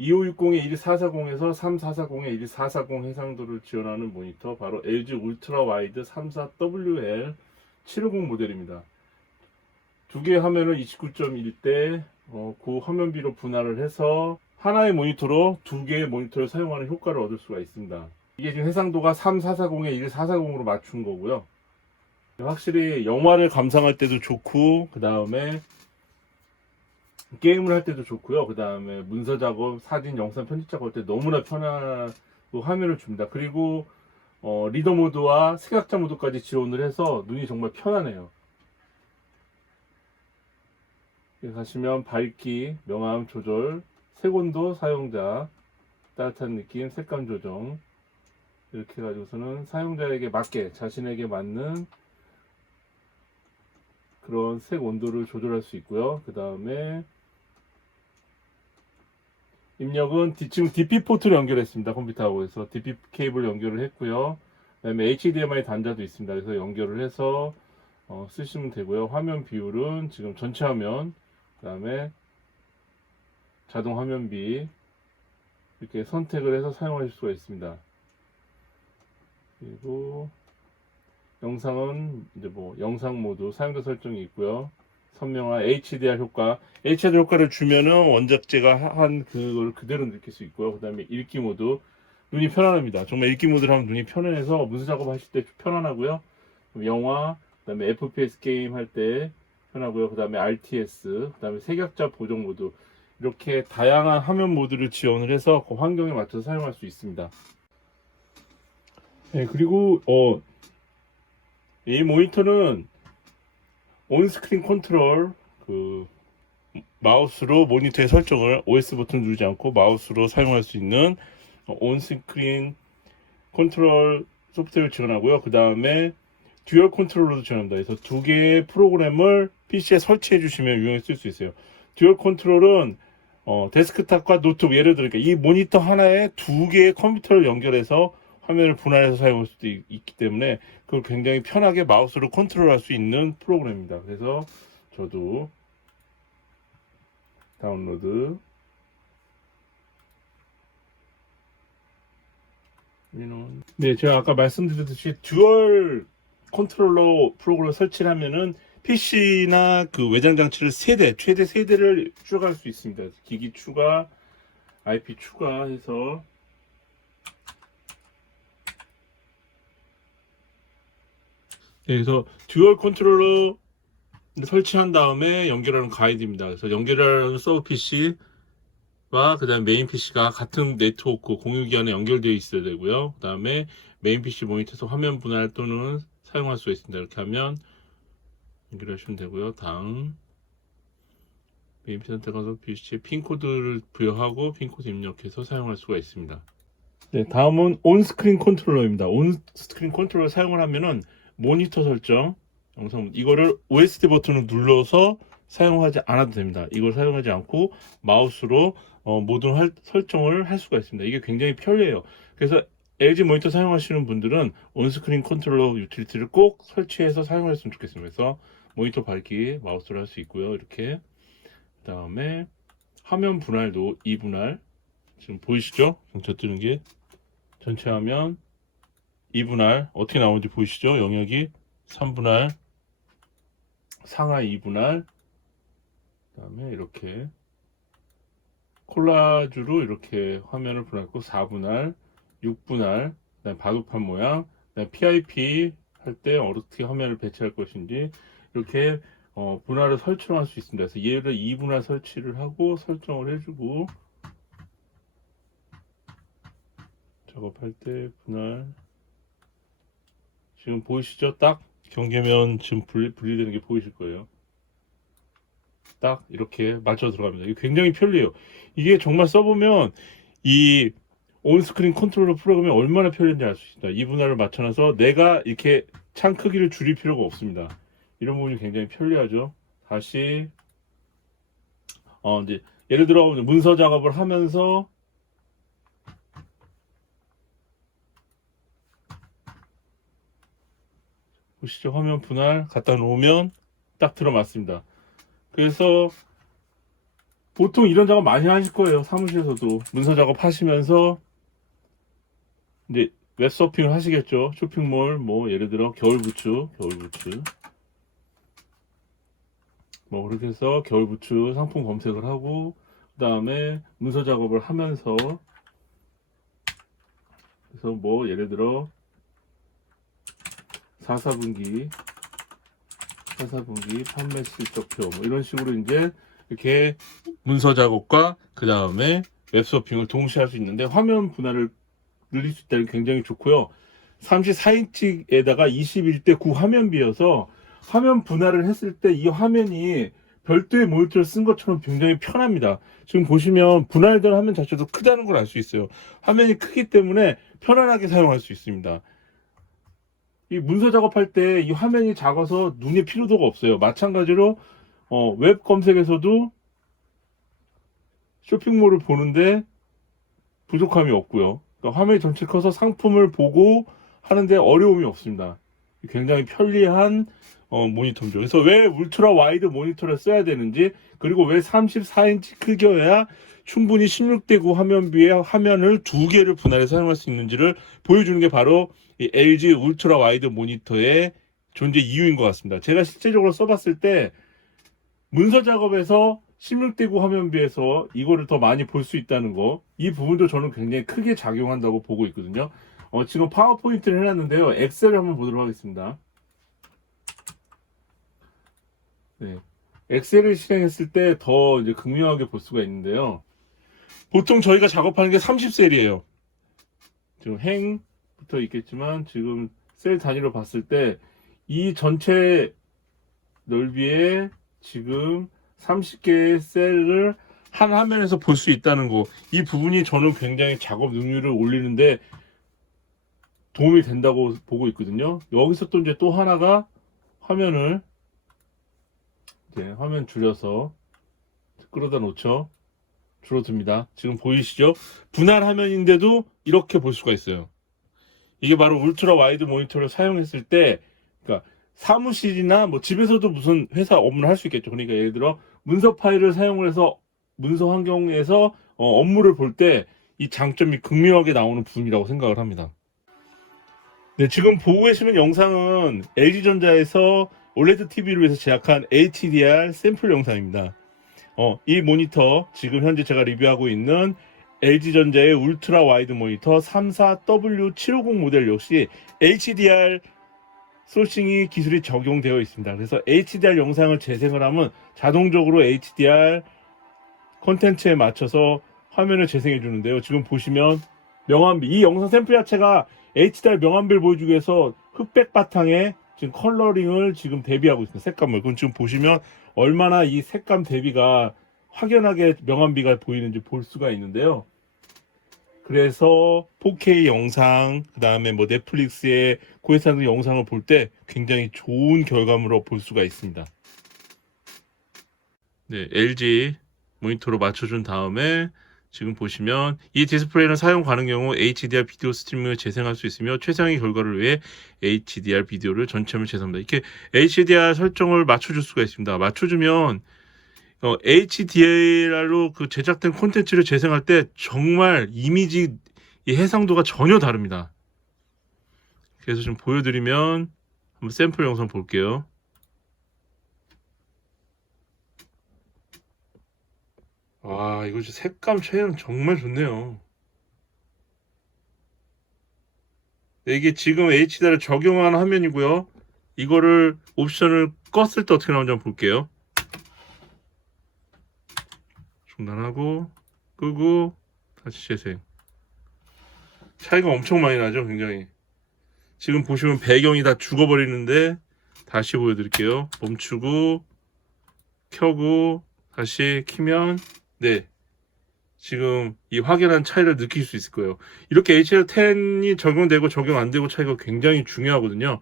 2560의 12440에서 3440의 12440 해상도를 지원하는 모니터, 바로 LG 울트라 와이드 34WL 750 모델입니다. 두 개의 화면을 29.1대 9 화면비로 분할을 해서 하나의 모니터로 두 개의 모니터를 사용하는 효과를 얻을 수가 있습니다. 이게 지금 해상도가 3440에 1440으로 맞춘 거고요. 확실히 영화를 감상할 때도 좋고, 그 다음에 게임을 할 때도 좋고요. 그 다음에 문서 작업, 사진, 영상 편집 작업할 때 너무나 편하고 화면을 줍니다. 그리고 리더 모드와 색약자 모드까지 지원을 해서 눈이 정말 편하네요. 여기 가시면 밝기, 명암 조절, 색온도 사용자, 따뜻한 느낌, 색감 조정, 이렇게 해가지고서는 사용자에게 맞게, 자신에게 맞는 그런 색 온도를 조절할 수 있고요. 그 다음에 입력은 지금 DP 포트를 연결했습니다. 컴퓨터하고 해서 DP 케이블 연결을 했고요. 그 다음에 HDMI 단자도 있습니다. 그래서 연결을 해서 쓰시면 되고요. 화면 비율은 지금 전체 화면, 그 다음에 자동 화면비 이렇게 선택을 해서 사용하실 수가 있습니다. 그리고 영상은 이제 영상 모드 사용자 설정이 있고요. 선명화, HDR 효과. HDR 효과를 주면은 원작제가 한 그걸 그대로 느낄 수 있고요. 그 다음에 읽기 모드. 눈이 편안합니다. 정말 읽기 모드를 하면 눈이 편안해서 문서 작업하실 때 편안하고요. 영화, 그 다음에 FPS 게임 할 때 편하고요. 그 다음에 RTS, 그 다음에 색약자 보정 모드. 이렇게 다양한 화면 모드를 지원을 해서 그 환경에 맞춰서 사용할 수 있습니다. 네, 그리고 이 모니터는 온스크린 컨트롤, 그 마우스로 모니터의 설정을 OS 버튼 누르지 않고 마우스로 사용할 수 있는 온스크린 컨트롤 소프트웨어를 지원하고요. 그 다음에 듀얼 컨트롤러도 지원합니다. 그래서 두 개의 프로그램을 PC에 설치해 주시면 유용히 쓸 수 있어요. 듀얼 컨트롤은 데스크탑과 노트북, 예를 들어 이 모니터 하나에 두 개의 컴퓨터를 연결해서 화면을 분할해서 사용할 수도 있기 때문에 그걸 굉장히 편하게 마우스로 컨트롤할 수 있는 프로그램입니다. 그래서 저도 다운로드 네, 제가 아까 말씀드렸듯이 듀얼 컨트롤러 프로그램을 설치를 하면은 PC나 그 외장 장치를 최대 3대를 추가할 수 있습니다. 기기 추가, IP 추가해서 네, 그래서 듀얼 컨트롤러 설치한 다음에 연결하는 가이드입니다. 그래서 연결하는 서브 PC와 그 다음에 메인 PC가 같은 네트워크 공유 기반에 연결되어 있어야 되고요. 그 다음에 메인 PC 모니터에서 화면 분할 또는 사용할 수 있습니다. 이렇게 하면 연결하시면 되고요. 다음 메인 PC 선택 가서 PC에 핀코드를 부여하고 핀코드 입력해서 사용할 수가 있습니다. 네, 다음은 온스크린 컨트롤러입니다. 온스크린 컨트롤러 사용을 하면은 모니터 설정, 영상 이거를 OSD 버튼을 눌러서 사용하지 않아도 됩니다. 이걸 사용하지 않고 마우스로 모든 설정을 할 수가 있습니다. 이게 굉장히 편리해요. 그래서 LG 모니터 사용하시는 분들은 온스크린 컨트롤러 유틸리티를 꼭 설치해서 사용했으면 좋겠습니다. 그래서 모니터 밝기 마우스로 할 수 있고요. 이렇게 그다음에 화면 분할도 2분할 지금 보이시죠? 저 뜨는 게 전체 화면 2분할 어떻게 나오는지 보이시죠? 영역이 3분할, 상하 2분할, 그다음에 이렇게 콜라주로 이렇게 화면을 분할했고 4분할, 6분할, 그다음에 바둑판 모양, 그다음에 PIP 할 때 어떻게 화면을 배치할 것인지 이렇게 분할을 설정할 수 있습니다. 그래서 얘를 2분할 설치를 하고 설정을 해주고 작업할 때 분할 지금 보이시죠? 딱 경계면 지금 분리되는 게 보이실 거예요. 딱 이렇게 맞춰 들어갑니다. 이게 굉장히 편리해요. 이게 정말 써보면 이 온스크린 컨트롤러 프로그램이 얼마나 편리한지 알 수 있습니다. 이 분할을 맞춰놔서 내가 이렇게 창 크기를 줄일 필요가 없습니다. 이런 부분이 굉장히 편리하죠. 다시 이제 예를 들어 문서 작업을 하면서 보시죠. 화면 분할 갖다 놓으면 딱 들어맞습니다. 그래서 보통 이런 작업 많이 하실 거예요. 사무실에서도 문서 작업 하시면서 이제 웹서핑을 하시겠죠. 쇼핑몰 뭐 예를 들어 겨울부츠 뭐 그렇게 해서 겨울부츠 상품 검색을 하고 그 다음에 문서 작업을 하면서 그래서 뭐 예를 들어 4사분기 판매 실적표 뭐 이런 식으로 이제 이렇게 문서 작업과 그 다음에 웹서핑을 동시에 할 수 있는데 화면 분할을 늘릴 수 있다는 게 굉장히 좋고요. 34인치에다가 21대 9 화면비여서 화면 분할을 했을 때 이 화면이 별도의 모니터를 쓴 것처럼 굉장히 편합니다. 지금 보시면 분할된 화면 자체도 크다는 걸 알 수 있어요. 화면이 크기 때문에 편안하게 사용할 수 있습니다. 이 문서 작업할 때 이 화면이 작아서 눈의 피로도가 없어요. 마찬가지로 웹 검색에서도 쇼핑몰을 보는데 부족함이 없고요. 그러니까 화면이 전체 커서 상품을 보고 하는데 어려움이 없습니다. 굉장히 편리한 모니터죠. 그래서 왜 울트라 와이드 모니터를 써야 되는지, 그리고 왜 34인치 크기여야 충분히 16대 9 화면비에 화면을 두 개를 분할해 사용할 수 있는지를 보여주는 게 바로 이 LG 울트라 와이드 모니터의 존재 이유인 것 같습니다. 제가 실제적으로 써봤을 때 문서 작업에서 16대 9 화면비에서 이거를 더 많이 볼 수 있다는 거, 이 부분도 저는 굉장히 크게 작용한다고 보고 있거든요. 지금 파워포인트를 해놨는데요. 엑셀을 한번 보도록 하겠습니다. 네. 엑셀을 실행했을 때 더 이제 극명하게 볼 수가 있는데요. 보통 저희가 작업하는 게 30셀이에요. 지금 행부터 있겠지만 지금 셀 단위로 봤을 때 이 전체 넓이에 지금 30개의 셀을 한 화면에서 볼 수 있다는 거, 이 부분이 저는 굉장히 작업 능률을 올리는데 도움이 된다고 보고 있거든요. 여기서 또 이제 또 하나가 화면을 이제 화면 줄여서 끌어다 놓죠. 줄어듭니다. 지금 보이시죠? 분할 화면인데도 이렇게 볼 수가 있어요. 이게 바로 울트라 와이드 모니터를 사용했을 때, 그러니까 사무실이나 뭐 집에서도 무슨 회사 업무를 할 수 있겠죠. 그러니까 예를 들어 문서 파일을 사용을 해서 문서 환경에서 업무를 볼 때 이 장점이 극명하게 나오는 부분이라고 생각을 합니다. 네, 지금 보고 계시는 영상은 LG전자에서 OLED TV를 위해서 제작한 HDR 샘플 영상입니다. 이 모니터 지금 현재 제가 리뷰하고 있는 LG전자의 울트라 와이드 모니터 34W750 모델 역시 HDR 소싱이 기술이 적용되어 있습니다. 그래서 HDR 영상을 재생을 하면 자동적으로 HDR 콘텐츠에 맞춰서 화면을 재생해 주는데요. 지금 보시면 명암비, 이 영상 샘플 자체가 HDR 명암비를 보여주기 위해서 흑백 바탕에 지금 컬러링을 지금 대비하고 있습니다. 색감을. 그럼 지금 보시면 얼마나 이 색감 대비가 확연하게 명암비가 보이는지 볼 수가 있는데요. 그래서 4K 영상, 그 다음에 뭐 넷플릭스의 고해상도 영상을 볼 때 굉장히 좋은 결과물로 볼 수가 있습니다. 네, LG 모니터로 맞춰준 다음에 지금 보시면 이 디스플레이는 사용 가능 경우 HDR 비디오 스트리밍을 재생할 수 있으며 최상의 결과를 위해 HDR 비디오를 전체 화면 재생합니다. 이렇게 HDR 설정을 맞춰줄 수가 있습니다. 맞춰주면 HDR로 그 제작된 콘텐츠를 재생할 때 정말 이미지 이 해상도가 전혀 다릅니다. 그래서 좀 보여드리면 한번 샘플 영상 볼게요. 아, 이거 색감 차이는 정말 좋네요. 네, 이게 지금 HDR을 적용한 화면이고요. 이거를 옵션을 껐을 때 어떻게 나오는지 한번 볼게요. 중단하고 끄고 다시 재생. 차이가 엄청 많이 나죠, 굉장히. 지금 보시면 배경이 다 죽어버리는데 다시 보여드릴게요. 멈추고 켜고 다시 키면 네, 지금 이 확연한 차이를 느낄 수 있을 거예요. 이렇게 HDR10이 적용되고 적용 안 되고 차이가 굉장히 중요하거든요.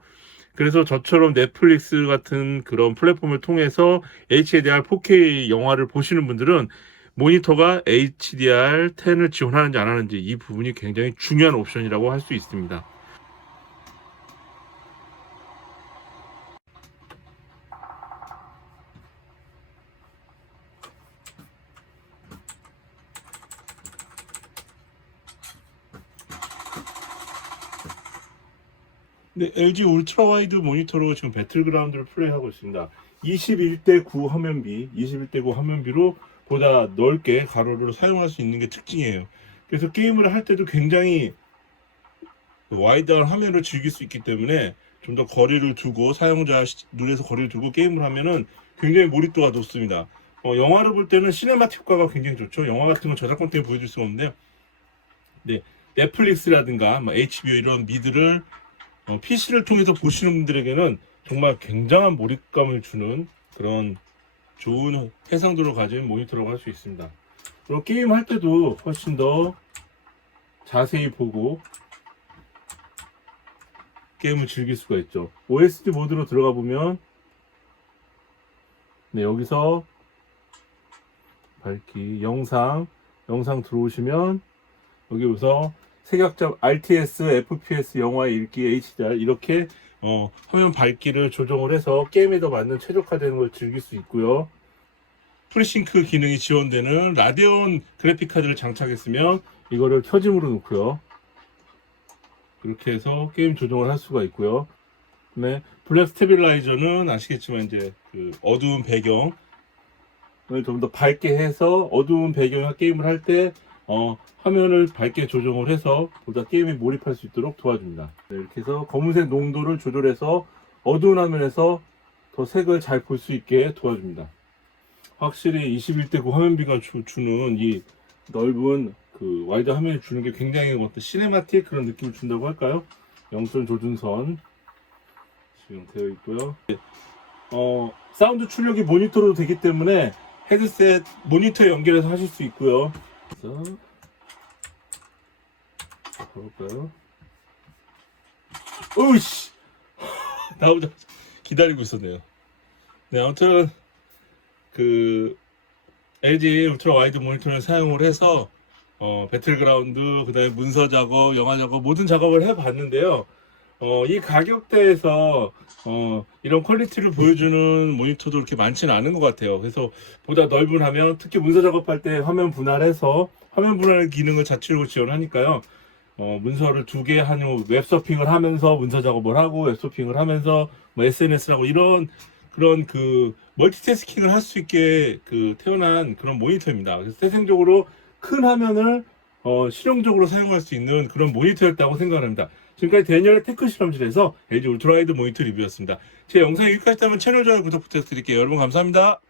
그래서 저처럼 넷플릭스 같은 그런 플랫폼을 통해서 HDR 4K 영화를 보시는 분들은 모니터가 HDR10을 지원하는지 안 하는지 이 부분이 굉장히 중요한 옵션이라고 할 수 있습니다. 네, LG 울트라 와이드 모니터로 지금 배틀그라운드를 플레이하고 있습니다. 21:9 화면비, 21:9 화면비로 보다 넓게 가로를 사용할 수 있는 게 특징이에요. 그래서 게임을 할 때도 굉장히 와이드한 화면을 즐길 수 있기 때문에 좀 더 거리를 두고 사용자 눈에서 거리를 두고 게임을 하면은 굉장히 몰입도가 높습니다. 영화를 볼 때는 시네마틱과가 굉장히 좋죠. 영화 같은 건 저작권 때문에 보여줄 수가 없는데, 네, 넷플릭스라든가 HBO 이런 미드를 PC를 통해서 보시는 분들에게는 정말 굉장한 몰입감을 주는 그런 좋은 해상도를 가진 모니터라고 할 수 있습니다. 그리고 게임 할 때도 훨씬 더 자세히 보고 게임을 즐길 수가 있죠. OSD 모드로 들어가 보면, 네, 여기서 밝기, 영상 들어오시면 여기서 색약점 RTS, FPS, 영화 읽기, HDR 이렇게 화면 밝기를 조정을 해서 게임에 더 맞는 최적화되는 걸 즐길 수 있고요. 프리싱크 기능이 지원되는 라데온 그래픽 카드를 장착했으면 이거를 켜짐으로 놓고요. 이렇게 해서 게임 조정을 할 수가 있고요. 그다음에 블랙 스테빌라이저는 아시겠지만 이제 그 어두운 배경을 좀 더 밝게 해서 어두운 배경과 게임을 할 때 화면을 밝게 조정을 해서 보다 게임에 몰입할 수 있도록 도와줍니다. 네, 이렇게 해서 검은색 농도를 조절해서 어두운 화면에서 더 색을 잘 볼 수 있게 도와줍니다. 확실히 21:9 화면비가 주는 이 넓은 그 와이드 화면이 주는 게 굉장히 어떤 시네마틱 그런 느낌을 준다고 할까요? 영선 조준선 지금 되어 있고요. 사운드 출력이 모니터로 되기 때문에 헤드셋 모니터 연결해서 하실 수 있고요. 그래서 가볼까요? 오이씨 나오자 기다리고 있었네요. 네, 아무튼 그 LG 울트라 와이드 모니터를 사용을 해서 배틀그라운드, 그다음에 문서 작업, 영화 작업 모든 작업을 해봤는데요. 이 가격대에서 이런 퀄리티를 보여주는 모니터도 그렇게 많지는 않은 것 같아요. 그래서 보다 넓은 화면, 특히 문서 작업할 때 화면 분할해서 화면 분할 기능을 자체로 지원하니까요. 문서를 2개 한 후 웹서핑을 하면서 문서 작업을 하고 웹서핑을 하면서 뭐 SNS를 하고 이런 그런 그 멀티태스킹을 할 수 있게 그 태어난 그런 모니터입니다. 그래서 태생적으로 큰 화면을 실용적으로 사용할 수 있는 그런 모니터였다고 생각합니다. 지금까지 대니얼의 테크 실험실에서 LG 울트라와이드 모니터 리뷰였습니다. 제 영상이 여기까지 있다면 채널 좋아요 구독 부탁드릴게요. 여러분 감사합니다.